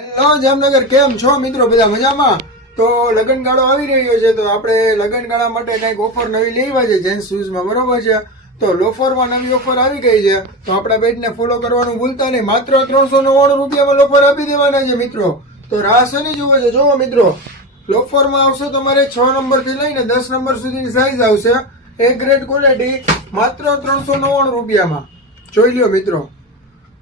Hello Jamnagar, કેમ છો મિત્રો? બધા મજામાં? તો લગનગાળો આવી રહ્યો છે, તો આપણે લગનગાળા માટે કંઈક ઓફર નવી લેવા છે જેન્ટ્સ શૂઝમાં, બરોબર છે? તો લોફરમાં નવી ઓફર આવી ગઈ છે, તો આપણા પેજને ફોલો કરવાનું ભૂલતા નહીં. માત્ર 399 રૂપિયામાં લોફર આપી દેવાના છે મિત્રો. તો રાહ શેની જુએ છે? જોવો મિત્રો, લોફરમાં આવશે તમારે 6 નંબરથી લઈને 10 નંબર સુધીની સાઈઝ આવશે. એ ગ્રેડ ક્વોલિટી માત્ર 399 રૂપિયામાં. જોઈ લ્યો મિત્રો,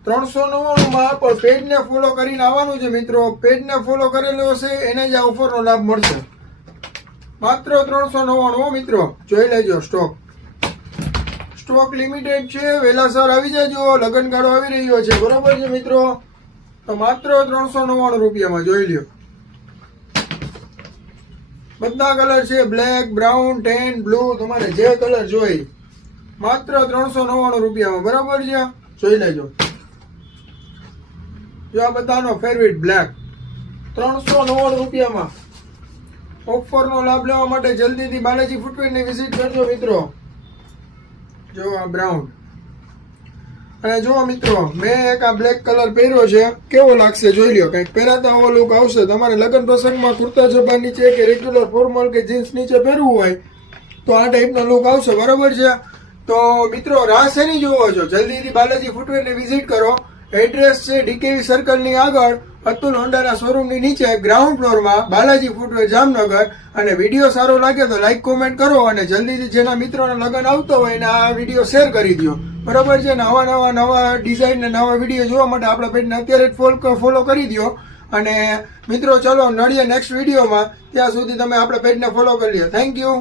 399 પણ પેજને ફોલો કરીને આવવાનું છે મિત્રો. પેજને ફોલો કરેલો હશે એને જ આ ઓફરનો લાભ મળશે. માત્ર 399 મિત્રો. જોઈ લેજો. સ્ટોક લિમિટેડ છે, વહેલાસર આવી જાજો. લગનગાળો આવી રહ્યો છે, બરોબર છે મિત્રો? તો માત્ર 399 રૂપિયામાં. જોઈ લ્યો, બધા કલર છે, બ્લેક, બ્રાઉન, ટેન, બ્લુ, તમારે જે કલર જોઈ. માત્ર 399 રૂપિયામાં, બરાબર છે? જોઈ લેજો. જો આ બધાનો ફેવરિટ બ્લેક 399 રૂપિયામાં. ઓફરનો લાભ લેવા માટે જલ્દીથી બાલાજી ફૂટવેરની વિઝિટ કરજો મિત્રો. જો આ બ્રાઉન, અને જો મિત્રો મેં એક આ બ્લેક કલર પહેર્યો છે, કેવો લાગશે જોઈ લ્યો. કંઈક પહેરાતા આવો લુક આવશે. તમારે લગ્ન પ્રસંગમાં કુર્તા જબા નીચે કે રેગ્યુલર ફોર્મલ કે જીન્સ નીચે પહેરવું હોય તો આ ટાઈપનો લુક આવશે, બરાબર છે? તો મિત્રો રાહ શેની જોવો છો? જલ્દીથી બાલાજી ફૂટવેરની વિઝિટ કરો. એડ્રેસ છે ડીકેવી સર્કલની આગળ, અતુલ હોન્ડાના શોરૂમની નીચે, ગ્રાઉન્ડ ફ્લોરમાં, બાલાજી ફૂટવેર જામનગર. અને વિડીયો સારો લાગે તો લાઈક કોમેન્ટ કરો, અને જલ્દીથી જેના મિત્રોના લગ્ન આવતો હોય એને આ વિડીયો શેર કરી દો, બરાબર છે? નવા ડિઝાઇન ને નવા વિડીયો જોવા માટે આપણા પેજને અત્યારે જ ફોલો કરી દો. અને મિત્રો ચલો મળીએ નેક્સ્ટ વિડીયોમાં. ત્યાં સુધી તમે આપણા પેજને ફોલો કરી લો. Thank you.